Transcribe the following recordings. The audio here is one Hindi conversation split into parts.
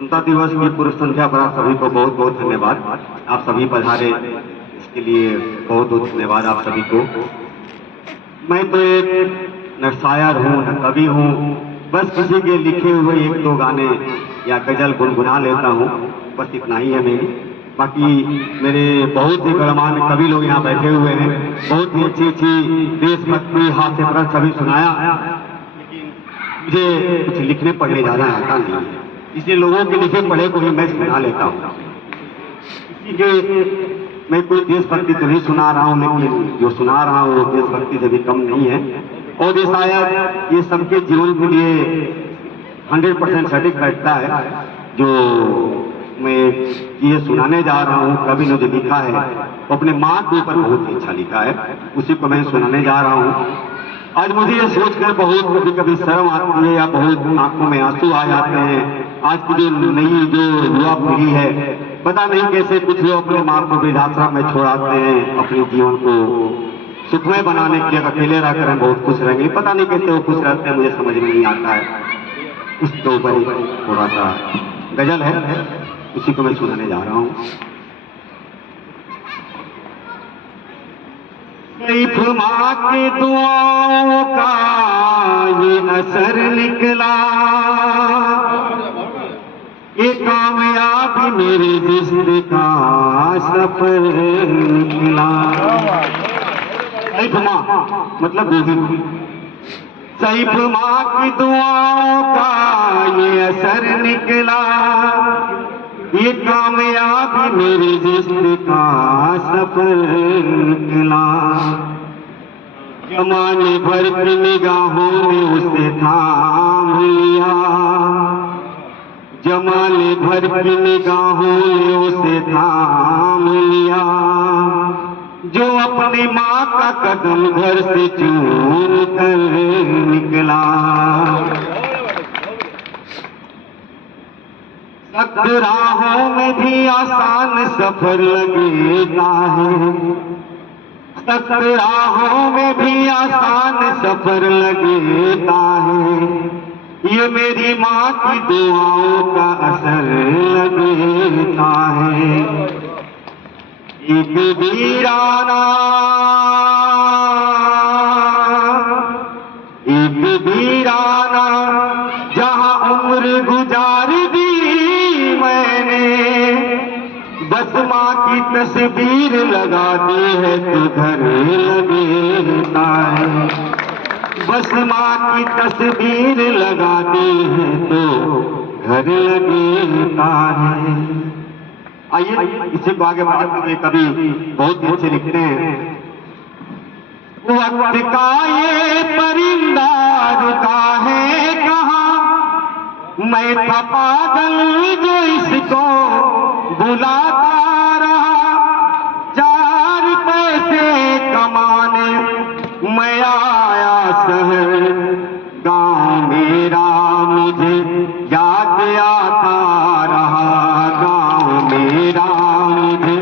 स्वतंत्रता दिवस की पूर्व संध्या पर आप सभी को बहुत बहुत धन्यवाद। आप सभी पधारे, इसके लिए बहुत बहुत धन्यवाद आप सभी को। मैं तो एक न शायर हूँ न कवि हूँ, बस किसी के लिखे हुए एक दो गाने या गजल गुनगुना लेता हूँ, बस इतना ही है मेरी। बाकी मेरे बहुत ही गणमान्य कवि लोग यहाँ बैठे हुए हैं, बहुत ही अच्छी अच्छी देशभक्ति हास्यप्रद सभी सुनाया, लेकिन मुझे कुछ लिखने पढ़ने ज्यादा आता नहीं है, इसलिए लोगों के लिखे पढ़े को भी मैं सुना लेता हूँ। इसी के मैं कोई देशभक्ति तो नहीं सुना रहा हूँ, लेकिन जो सुना रहा हूँ वो देशभक्ति से भी कम नहीं है, और ये शायद ये सबके जीवन के लिए 100% सटीक बैठता है। जो मैं ये सुनाने जा रहा हूँ, कवि ने जो लिखा है वो अपने माँ के ऊपर बहुत ही अच्छा लिखा है, उसी को मैं सुनाने जा रहा हूँ। आज मुझे ये सोचकर बहुत कभी कभी शर्म आती है या बहुत आंखों में आंसू आ जाते हैं। आज की जो नई जो युवा पीढ़ी है, पता नहीं कैसे कुछ लोग अपने माँ को वृद्धाश्रम में छोड़ाते हैं, अपने जीवन को सुखमय बनाने के लिए अकेले रहकर हम बहुत खुश रहेंगे, पता नहीं कैसे वो खुश रहते हैं, मुझे समझ में नहीं आता है। उसके ऊपर ही थोड़ा सा गजल है, उसी को मैं सुनाने जा रहा हूँ। सैफ माँ की दुआओं का ये असर निकला, ये कामयाबी मेरे रिश्ते का सफर निकला। सैफ माँ मतलब बीवी, सैफ माँ की दुआओं का ये असर निकला, ये कामयाबी मेरे रिश्ते का सफर निकला। जमाने भर की निगाहों ने उसे थाम लिया, जमाने भर की निगाहों ने उसे थाम लिया। जो अपनी माँ का कदम घर से चूम कर निकला। सख्त राहों में भी आसान सफर लगता है, सख्त राहों में भी आसान सफर लगता है, ये मेरी माँ की दुआओं का असर लगता है। एक वीराना, एक वीराना जहाँ उम्र गुजार दी मैंने, बस माँ की तस्वीर लगाती है तो घर लगता है, बस माँ की तस्वीर लगाती है तो घर लगता है। आइए इसी को आगे बढ़ाते हुए कभी बहुत अच्छे लिखते हैं। वक्त का ये परिंदा रुका है कहाँ, मैं था पागल जो इसको बुलाता रहा। 4 पैसे कमाने मैं आया शहर, गाँव मेरा मुझे याद आता रहा, गाँव मेरा मुझे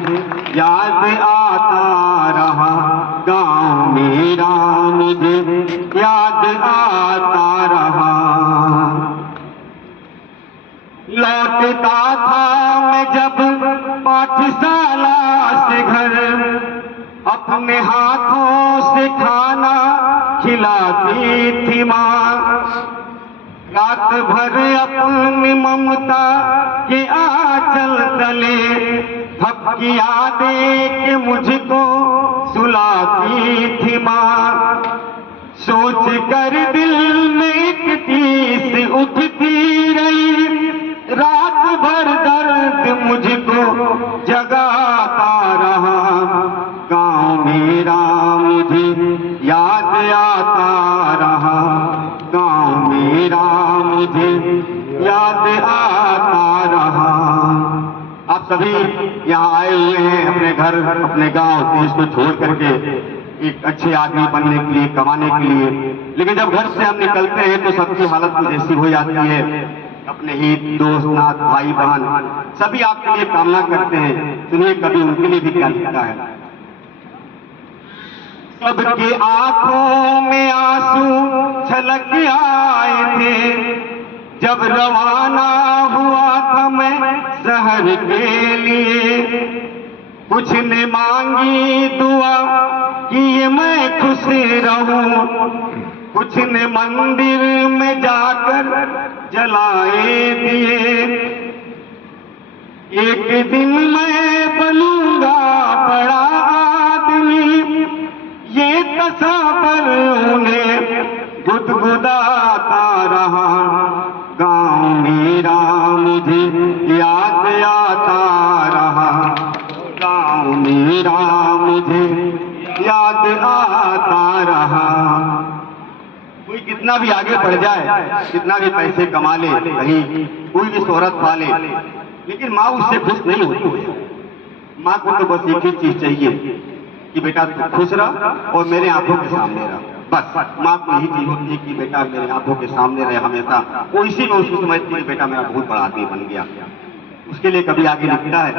याद आता रहा, गाँव मेरा मुझे याद आता रहा। लौटता था मैं जब पाठशाला से घर, अपने हाथों से खाना खिलाती थी माँ। रात भर अपनी ममता के आंचल तले थपकियां दे के मुझको सुलाती थी माँ। सोच कर दिल में एक टीस उठती रही, रात भर दर्द मुझको जगाता रहा। गाँव मेरा मुझे याद आता रहा, गाँव मेरा मुझे याद आता रहा। आप सभी यहाँ आए हुए हैं अपने घर अपने गांव देश को छोड़ करके एक अच्छे आदमी बनने के लिए, कमाने के लिए, लेकिन जब घर से हम निकलते हैं तो सबकी हालत कुछ ऐसी हो जाती है। अपने हित दोस्त नाथ भाई बहन सभी आपके लिए कामना करते हैं, सुनिए कभी उनके लिए भी क्या लिखता है। सबकी आंखों में आंसू छलक आए थे जब रवाना हुआ था घर के लिए, कुछ ने मांगी दुआ कि ये मैं खुश रहूं, कुछ ने मंदिर में जाकर जलाए दिए। एक दिन मैं बनूंगा बड़ा आदमी, ये तसव्वुर उन्हें गुदगुदाता रहा। गाँव मेरा मुझे याद आता रहा, गाँव मेरा मुझे याद आता रहा। कोई कितना भी आगे बढ़ जाए, कितना भी पैसे कमा ले, कहीं कोई भी शोहरत पा ले, लेकिन माँ उससे खुश नहीं होती है। माँ को तो बस एक ही चीज चाहिए कि बेटा तू खुश रह और मेरे आंखों के सामने रह। बस माँ को यही चीज होती है कि बेटा मेरे आंखों के सामने रहे हमेशा। वो इसी में उसको समझती है बेटा मेरा बहुत बड़ा आदमी बन गया, उसके लिए कभी आगे लिखता है।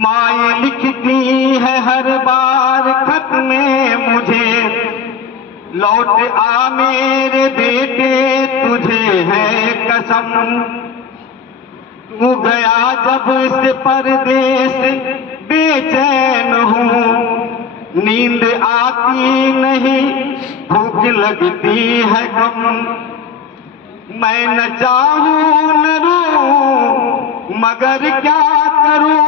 माँ ये लिखती है हर बार खत में मुझे, लौट आ मेरे बेटे तुझे है कसम। तू गया जब से परदेस बेचैन हूँ, नींद आती नहीं भूख लगती है कम। मैं न चाहूं न रूं मगर क्या करूं,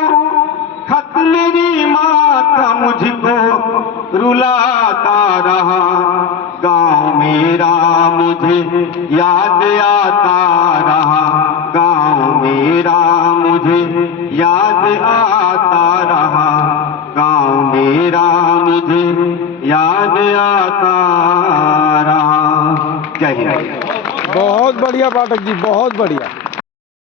खत मेरी माँ का मुझको रुलाता रहा। गाँव मेरा मुझे याद आता रहा, गाँव मेरा मुझे याद आता रहा, गाँव मेरा मुझे याद आता रहा। जय हिंद। बहुत बढ़िया पाठक जी, बहुत बढ़िया।